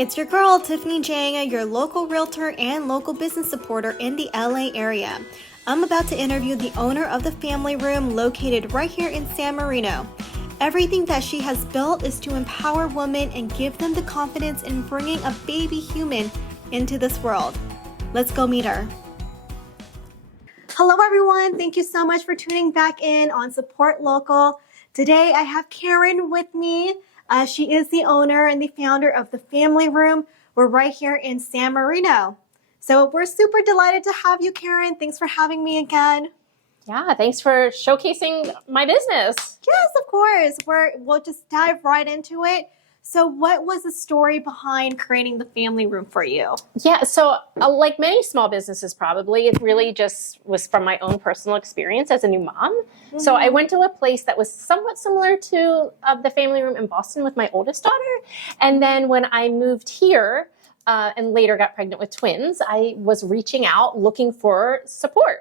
It's your girl, Tiffany Giang, your local realtor and local business supporter in the LA area. I'm about to interview the owner of the family room located right here in San Marino. Everything that she has built is to empower women and give them the confidence in bringing a baby human into this world. Let's go meet her. Hello, everyone. Thank you so much for tuning back in on Support Local. Today, I have Karen with me. She is the owner and the founder of the Family Room. We're right here in San Marino. So we're super delighted to have you, Karen. Thanks for having me again. Yeah, thanks for showcasing my business. Yes, of course. We'll just dive right into it. So what was the story behind creating the Family Room for you? Yeah, so like many small businesses probably, it really just was from my own personal experience as a new mom. Mm-hmm. So I went to a place that was somewhat similar to the Family Room in Boston with my oldest daughter. And then when I moved here and later got pregnant with twins, I was reaching out looking for support.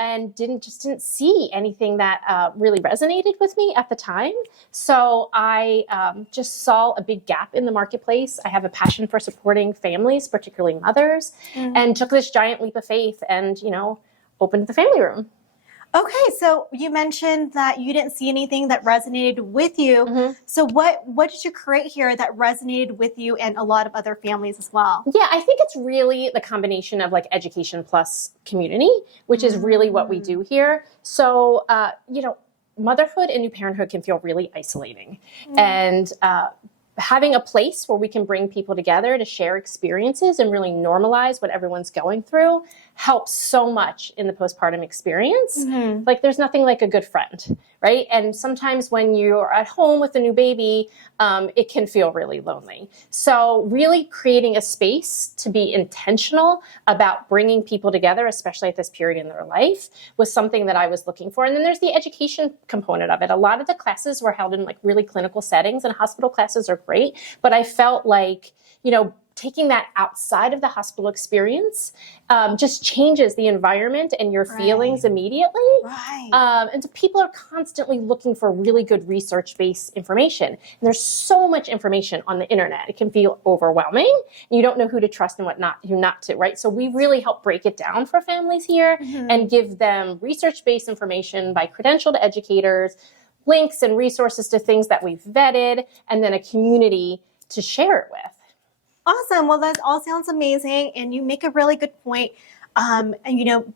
And didn't see anything that really resonated with me at the time. So I just saw a big gap in the marketplace. I have a passion for supporting families, particularly mothers, and took this giant leap of faith and, opened the Family Room. Okay, so you mentioned that you didn't see anything that resonated with you. Mm-hmm. So what did you create here that resonated with you and a lot of other families as well? Yeah, I think it's really the combination of like education plus community, which is really what we do here. So, motherhood and new parenthood can feel really isolating. And having a place where we can bring people together to share experiences and really normalize what everyone's going through helps so much in the postpartum experience. Mm-hmm. Like there's nothing like a good friend, right? And sometimes when you're at home with a new baby, it can feel really lonely. So really creating a space to be intentional about bringing people together, especially at this period in their life, was something that I was looking for. And then there's the education component of it. A lot of the classes were held in like really clinical settings, and hospital classes are great, but I felt like, taking that outside of the hospital experience just changes the environment and your feelings immediately. Right. And so people are constantly looking for really good research-based information. And there's so much information on the internet. It can feel overwhelming. You don't know who to trust and who not to, right? So we really help break it down for families here and give them research-based information by credentialed educators, links and resources to things that we've vetted, and then a community to share it with. Awesome. Well, that all sounds amazing. And you make a really good point.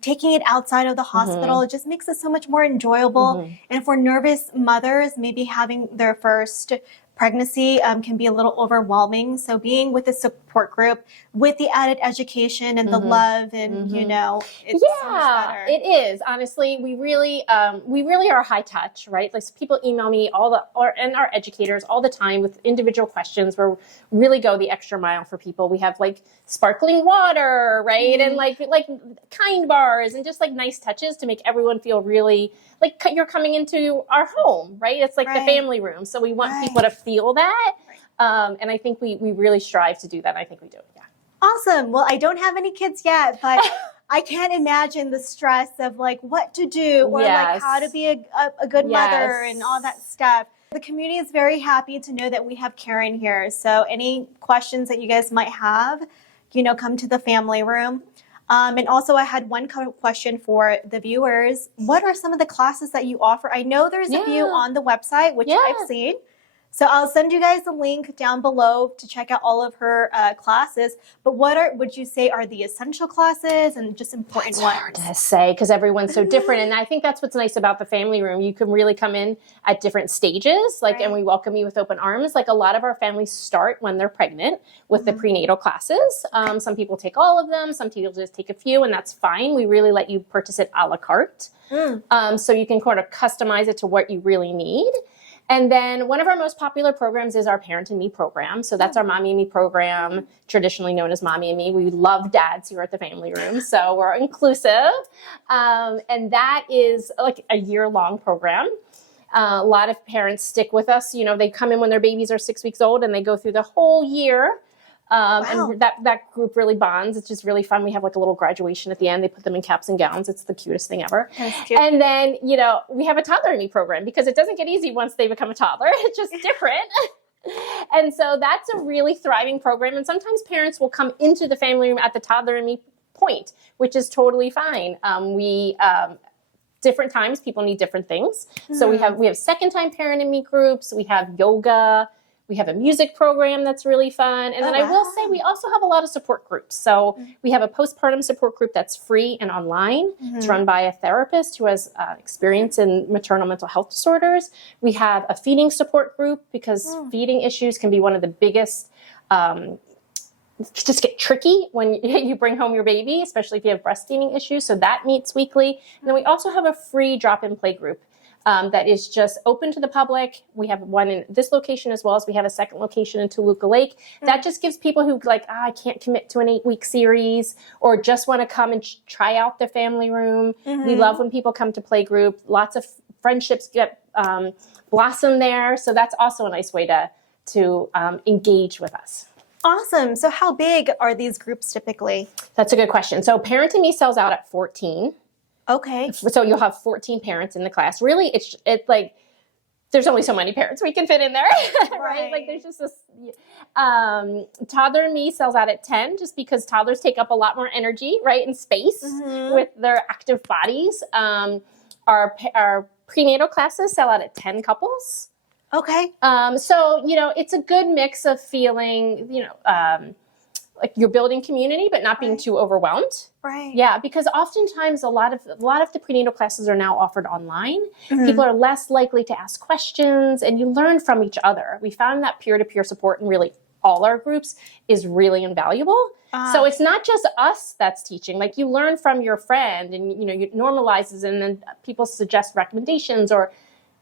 Taking it outside of the hospital, it just makes it so much more enjoyable. And for nervous mothers, maybe having their first pregnancy can be a little overwhelming. So being with a support group with the added education and the love and, it's so much better. It is. Honestly, we really are high touch, right? Like people email me and our educators all the time with individual questions where we really go the extra mile for people. We have like sparkling water, right? And like kind bars and just like nice touches to make everyone feel really like you're coming into our home, right? It's like the family room. So we want people to feel that. And I think we really strive to do that. I think we do. Yeah. Awesome. Well, I don't have any kids yet, but I can't imagine the stress of like what to do or like how to be a good mother and all that stuff. The community is very happy to know that we have Karen here. So any questions that you guys might have, come to the Family Room. And also I had one question for the viewers. What are some of the classes that you offer? I know there's a few on the website, which I've seen. So I'll send you guys a link down below to check out all of her classes. But what would you say are the essential classes and just important ones? Hard to say because everyone's so different. And I think that's what's nice about the Family Room. You can really come in at different stages, and we welcome you with open arms. Like a lot of our families start when they're pregnant with the prenatal classes. Some people take all of them. Some people just take a few, and that's fine. We really let you purchase it a la carte. So you can kind of customize it to what you really need. And then one of our most popular programs is our Parent and Me program. So that's our Mommy and Me program, traditionally known as Mommy and Me. We love dads here at the Family Room, so we're inclusive. And that is like a year-long program. A lot of parents stick with us. They come in when their babies are 6 weeks old and they go through the whole year. And that group really bonds. It's just really fun. We have like a little graduation at the end. They put them in caps and gowns. It's the cutest thing ever. That's cute. And then, we have a toddler and me program because it doesn't get easy once they become a toddler. It's just different. And so that's a really thriving program. And sometimes parents will come into the family room at the toddler and me point, which is totally fine. Different times, people need different things. So we have second time parent and me groups. We have yoga. We have a music program that's really fun. And then I will say we also have a lot of support groups. So we have a postpartum support group that's free and online. It's run by a therapist who has experience in maternal mental health disorders. We have a feeding support group because feeding issues can be one of the biggest, just get tricky when you bring home your baby, especially if you have breastfeeding issues. So that meets weekly. And then we also have a free drop-in play group. That is just open to the public. We have one in this location as well as we have a second location in Toluca Lake. That just gives people who like, I can't commit to an 8-week series or just want to come and try out the family room. We love when people come to play group. Lots of friendships get blossom there. So that's also a nice way to engage with us. Awesome. So how big are these groups typically? That's a good question. So Parent and Me sells out at 14. Okay. So you'll have 14 parents in the class. Really, it's like there's only so many parents we can fit in there, right? Like there's just this. Toddler and Me sells out at 10, just because toddlers take up a lot more energy, right, and space with their active bodies. Our prenatal classes sell out at 10 couples. Okay. So it's a good mix of feeling, like you're building community, but not being too overwhelmed. Right. Yeah, because oftentimes a lot of the prenatal classes are now offered online. People are less likely to ask questions, and you learn from each other. We found that peer-to-peer support in really all our groups is really invaluable. So it's not just us that's teaching. Like you learn from your friend, and it normalizes, and then people suggest recommendations. Or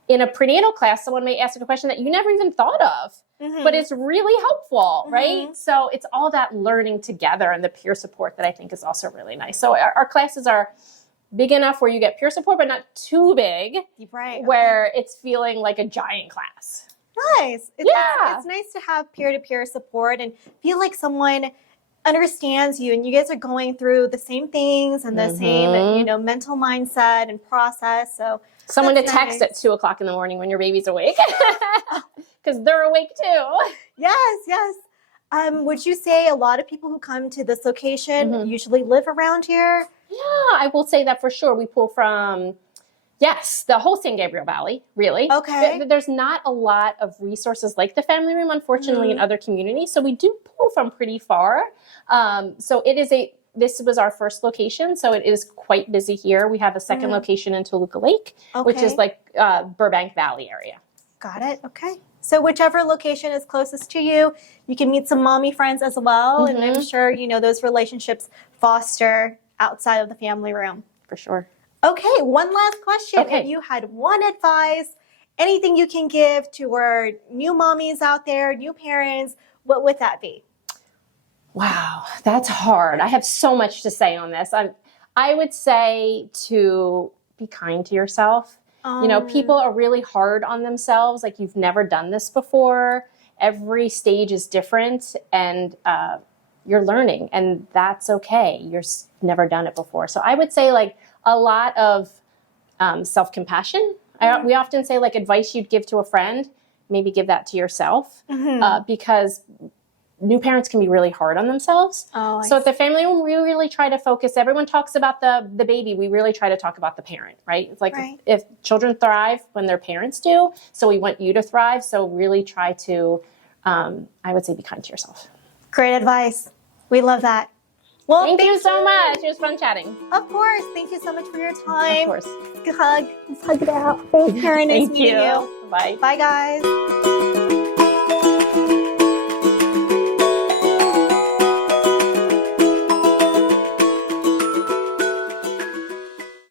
in a prenatal class, someone may ask a question that you never even thought of. But it's really helpful, right? So it's all that learning together and the peer support that I think is also really nice. So our classes are big enough where you get peer support, but not too big, where it's feeling like a giant class. Nice. It's nice to have peer-to-peer support and feel like someone understands you and you guys are going through the same things and the same, mental mindset and process. So someone to text at 2:00 in the morning when your baby's awake. Because they're awake too. Yes. Would you say a lot of people who come to this location usually live around here? Yeah, I will say that for sure. We pull from, the whole San Gabriel Valley, really. Okay. There's not a lot of resources like the family room, unfortunately, in other communities. So we do pull from pretty far. So this was our first location, so it is quite busy here. We have a second location in Toluca Lake, which is like Burbank Valley area. Got it. Okay. So whichever location is closest to you, you can meet some mommy friends as well. And I'm sure, those relationships foster outside of the family room. For sure. Okay. One last question. Okay. If you had one advice, anything you can give to our new mommies out there, new parents, what would that be? Wow, that's hard. I have so much to say on this. I would say to be kind to yourself. People are really hard on themselves. Like you've never done this before. Every stage is different, and you're learning, and that's okay. You've never done it before. So I would say like a lot of self-compassion. We often say like advice you'd give to a friend, maybe give that to yourself, because new parents can be really hard on themselves. So at the family room, we really try to focus. Everyone talks about the baby. We really try to talk about the parent, right? It's like if children thrive when their parents do, so we want you to thrive. So really try to, I would say, be kind to yourself. Great advice. We love that. Well, thank you so much. It was fun chatting. Of course. Thank you so much for your time. Of course. Good hug. Let's hug it out. Thanks, Karen. Nice meeting you. Bye. Bye, guys.